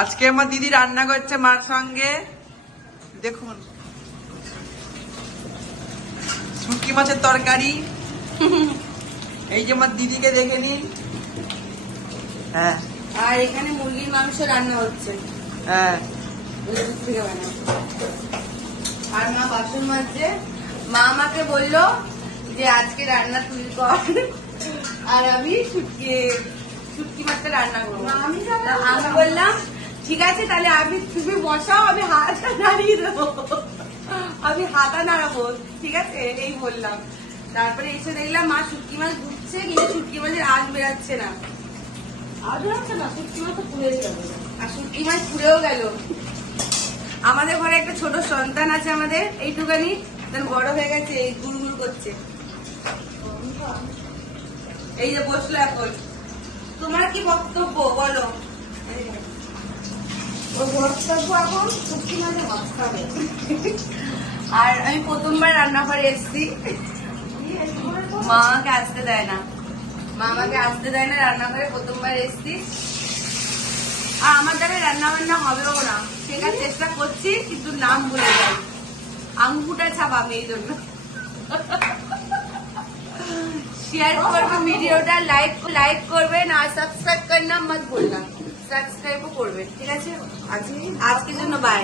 আজকে আমার দিদি রান্না করছে মার সঙ্গে, দেখুন শুটকি মাছের তরকারি। এই যে আমার দিদিকে দেখে নিন। হ্যাঁ, আর এখানে মুরগির মাংস রান্না হচ্ছে। হ্যাঁ, আর মা বাসন মাজছে। মা আমাকে বললো যে আজকে রান্না তুই কর, আর আমি শুটকি মাছটা রান্না করবো। আমি বললাম ঠিক আছে, তাহলে তুমি বসাও, আমি হাতটা নাড়িয়ে দেবো, আমি হাতা নাড়াবো, ঠিক আছে এই বললাম। তারপরে এসে দেখলাম মা শুটকি মাছ ধুচ্ছে, কিন্তু শুটকি মাছের আঁশ বেরাচ্ছে না। আঁশ বেরাচ্ছে না, শুটকি মাছ তো পুড়ে যাবে, আর শুটকি মাছ পুড়েও গেল। আমাদের ঘরে একটা ছোট সন্তান আছে, আমাদের এইটুকানি বড় হয়ে গেছে, এই গুড়গুড় করছে। এই যে বসলো এখন। তোমার কি বক্তব্য বলো? বক্তব্য এখন শুটকি মাছে মাছ খাবে। আর আমি প্রথমবার রান্নাঘরে এসেছি, মা আমাকে আসতে দেয় না, রান্নাঘরে প্রথমবার এসেছি। আর আমার দ্বারা রান্না বান্না হবেও না, শেখার চেষ্টা করছি, কিন্তু নাম ভুলে যাই। আঙ্গুটা ছাপ আমি, এই জন্য। শেয়ার করবে ভিডিওটা, লাইক করবেন, আর সাবস্ক্রাইব করনা মত ভুলনা, সাবস্ক্রাইবও করবেন, ঠিক আছে? আজকের জন্য বাই।